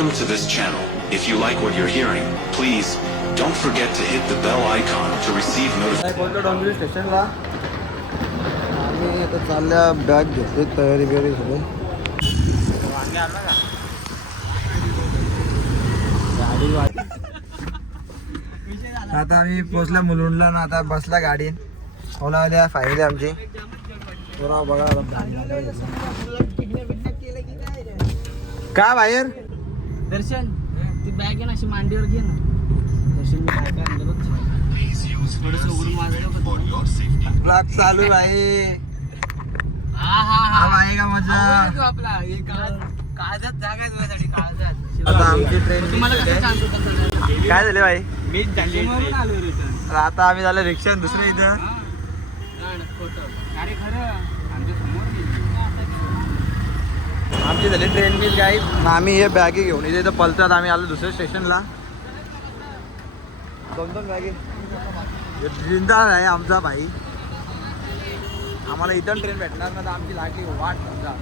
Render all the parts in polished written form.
Welcome to this channel. If you like what you're hearing, please don't forget to hit the bell icon to receive notifications. Dombivli स्टेशनला आम्ही आता चालल्या bag घेतली तयारी बियारी सगळे आता आम्ही पोचल्या मुलुंडला ना आता बसला गाडीत ओला आल्या फायनली आमची बघा का बाहेर दर्शन ती बॅग आहे ना अशी मांडीवर घे ना दर्शन ब्लॉग चालू आहे आहे का मजा आपला काळजात जागा आहे तुझ्यासाठी काळजात आता आमची ट्रेन तुम्हाला कसं सांगतो काय झाले भाई मी आलो रिटर्न आता आम्ही झालं रिक्षा दुसरं इथं अरे खरं आमच्या समोर आमची झाली ट्रेन मिस गाईड आम्ही हे बॅगे घेऊन इथे इथं पलतात आम्ही आलो दुसऱ्या स्टेशनला दोन बॅगे जिंदा आहे आमचा भाई आम्हाला इथं ट्रेन भेटणार ना तर आमची लागली वाट समजा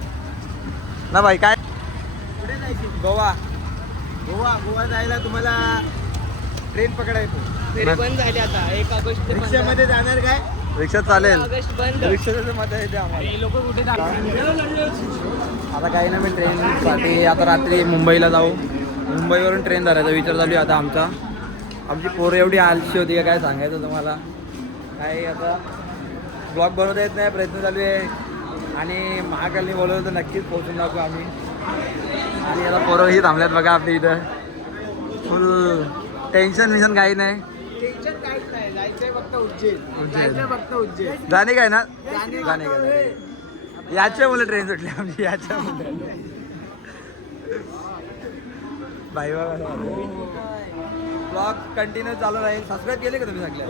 ना भाई काय कुठे जायची गोवा गोवा गोवा जायला तुम्हाला ट्रेन पकडायचो फेरी बंद झाली आता 1 ऑगस्ट रिक्षामध्ये जाणार काय रिक्षा चालेल ऑगस्ट बंद रिक्षाचं मध्ये येते आम्हाला लोक कुठे आता काही ना मी ट्रेनसाठी आता रात्री मुंबईला जाऊ मुंबईवरून ट्रेन धरायचा विचार चालू आहे आता आमचा आमची पोरं एवढी आलशी होती का काय सांगायचं तुम्हाला काही आता ब्लॉग बनवता येत नाही प्रयत्न चालू आहे आणि महाकालनी बोलवलं तर नक्कीच पोहोचून टाकू आम्ही आणि आता पोरंही थांबल्यात बघा आपल्या इथं फुल टेन्शन विशन काही नाही टेन्शन काहीच नाही जायचंय फक्त उज्जैन जायचंय फक्त उज्जैन जाणे काय ना जाणे जाणे काय याच्या मुलं ट्रेन सुटली आमची याच्या मुलं बाई बघा ब्लॉग कंटिन्यू चालू राहील सबस्क्राईब केले का तुम्ही सगळ्या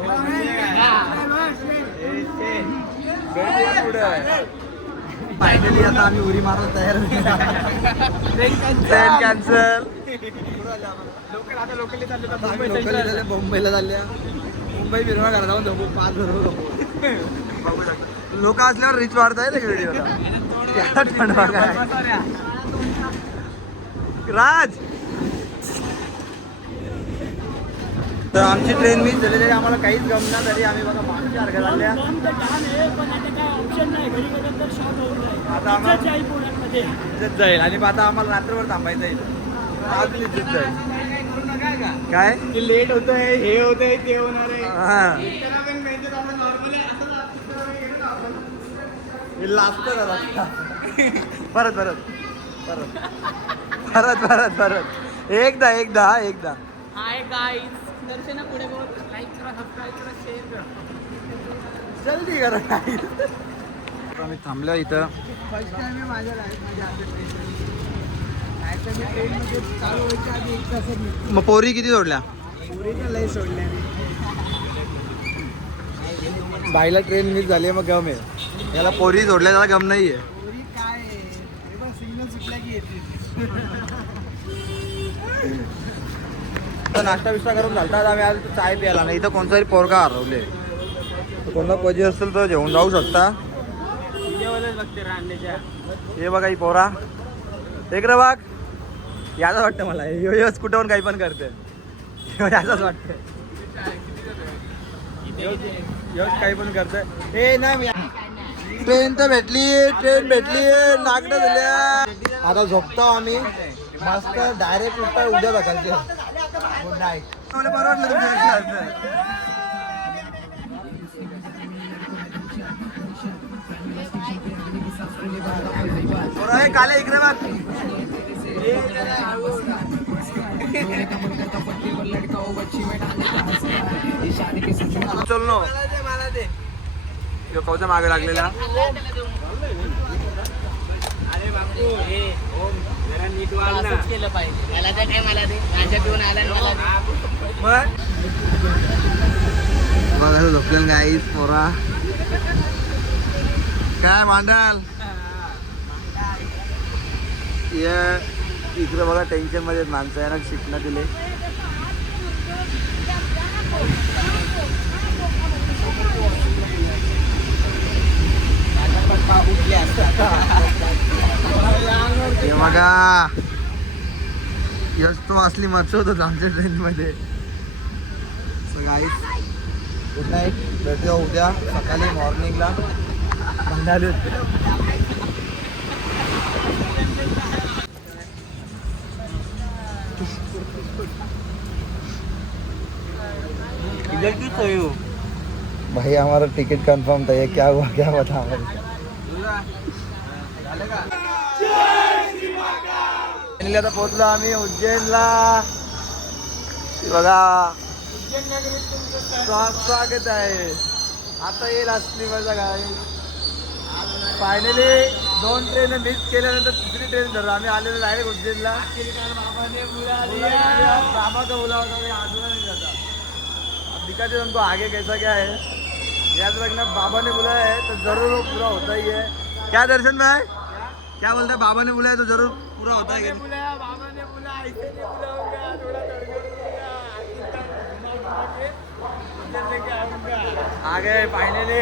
फायनली आता आम्ही उरी मारायला तयार ट्रेन कॅन्सल लोकल मुंबईला चालल्या मुंबई फिरवा करा जाऊन झोपू 5 लोक असल्यावर रिच मारता येते व्हिडिओला राज तर आमची ट्रेन मिस झाली तरी आम्हाला काहीच गमणार तरी आम्ही बघा मागच्या अर्घ्या झाल्या आता आम्हाला इज्जत जाईल आणि आता आम्हाला रात्रभर थांबायचं येईल इज्जत जाईल काय लेट होतंय हे होतंय ते होणार आहे परत परत परत परत परत परत एकदा हाय गाईज दर्शना पुढे बोल लाईक करा सबस्क्राईब करा शेअर करा जल्दी करा आम्ही थांबलो इथं फर्स्ट टाइम आहे माझ्या लाईफमध्ये असं ट्रेन मी ट्रेनमध्ये चालू व्हायच्या आधी 1 तासात मग पोरी किती सोडल्या पुरीच्या लय सोडल्या मी बाईला ट्रेन मिस झाली मग गम आहे याला पोरी सोडल्या त्याला गम नाही आहे पुरी काय आहे हे बघ सिग्नल सुटल्या की येते नाश्ता बिस्टा करून घालतात आम्ही आज चाय प्यायला नाही इथं कोणतरी पोरगा हरवले कोणाला पाहिजे असेल तर घेऊन जाऊ शकता बघते रांडेच्या हे बघा ही पोरा एक रे बाग याच वाटतं मला योच कुठं काही पण करते याच वाटतं योच काही पण करते हे नाही ट्रेन तर भेटली नागडं झाल्या आता झोपतो आम्ही मस्त डायरेक्ट उठता उद्या बघायचे गुड नाईट मला बरं वाटलं तुमच्या काले इकडे बघ चल नो कौच्या मागे लागलेला अरे बापू हे ओम जरा नीट वाग ना केलं पाहिजे मला तर काय मला दे गांजा पिऊन आला मला दे बघा झोपलेलं गाईस पोरा काय मांडाल इकडे बघा टेन्शन मध्ये माणसं आहे ना शिकणं दिले हे बघा यश तो असली मरत होतो आमच्या ट्रेनमध्ये. सो गाईस गुड नाईट, भेटूया उद्या सकाळी मॉर्निंगला भंडारी. भाई हमारा टिकट कंफर्म था, ये क्या हुआ क्या बता हमारे. आता पोहोचलो आम्ही उज्जैनला. बघा स्वागत आहे. आता येईल असली माझा गाडी. फायनली 2 ट्रेन मिस केल्यानंतर 3री ट्रेन धरलो आम्ही. आलेलो डायरेक्ट उज्जैनला. बाबा का बोला होता अजून नहीं जाता. अब दिखाते उनको आगे कैसा क्या है. याद रखना बाबा ने बुलाया है तो जरूर वो पूरा होता ही है. क्या दर्शन भाई क्या बोलते हैं. बाबा ने बुलाया तो जरूर पूरा होता है. आगे फायनली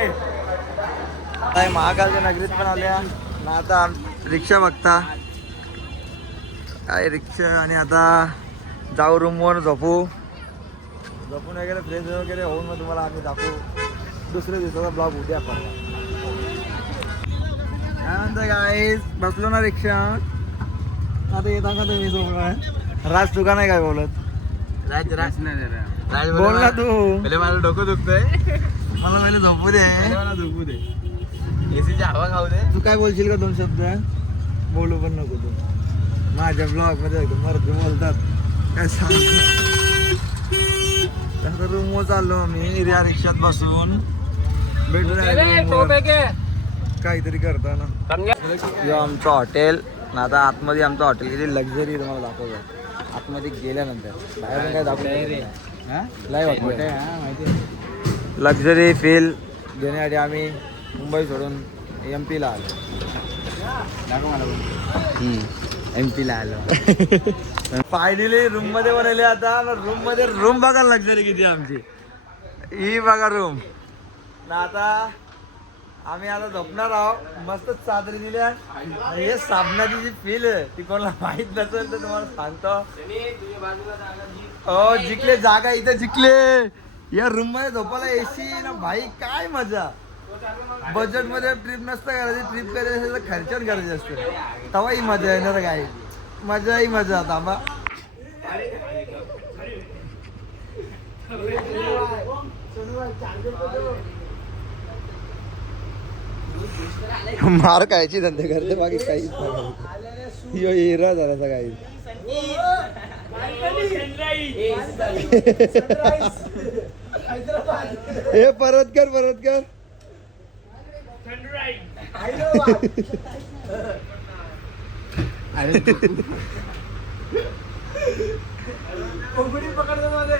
महाकालच्या नगरीत पण आल्या ना. आता रिक्षा बघता काय रिक्षा. आणि आता जाऊ रूमवर झोपून वगैरे फ्रेश वगैरे होऊन मग तुम्हाला आम्ही दाखवू दुसऱ्या दिवसाचा ब्लॉग उद्या पण. त्यानंतर गाईस बसलो ना रिक्षा. आता येता का तुम्ही सोबत. राज तुका नाही काय बोलत. राज नाही बोल ना तू. पहिले मला डोकं दुखतंय. मला पहिले झोपू दे. मला झोपू दे. एसीची हवा खाऊ दे. तू काय बोलशील का 2 शब्द. बोलू पण नको तू. माझ्या ब्लॉग मध्ये मरत बोलतात काय सांगतो. आता रूमवर चाललो आम्ही या रिक्षात बसून. काहीतरी करताना. आमचं हॉटेल ना. आता आतमध्ये आमचं हॉटेल किती लक्झरी तुम्हाला दाखवतो. आतमध्ये गेल्यानंतर बाहेरून काय दाखवतो लाईव्ह हॉटेल माहिती. लक्झरी फील घेण्यासाठी आम्ही मुंबई सोडून MP ला आलो. MP ला आलो. फायनली रूम मध्ये बनवले. आता रूम मध्ये रूम बघा लक्झरी किती आमची. ही बघा रूम ना. आता आम्ही आता झोपणार आहोत. मस्त चादरी दिल्या. हे साबणाची जी फील आहे ती कोणाला माहित नसेल तर तुम्हाला सांगतो. हो जिंकले जागा इथे जिंकले. या रूम मध्ये झोपायला AC ना भाई काय मजा. बजेट मध्ये ट्रिप नसतं करायची. ट्रिप करायची असेल तर खर्चावर करायची असते तेव्हा ही मजा येणार. काय मजा ही मजा. थांबा मार खायची धंदे करते बाकी काहीच नाही. हिरा झाला काही. हे परत कर. कोंबडी पकडतो मध्ये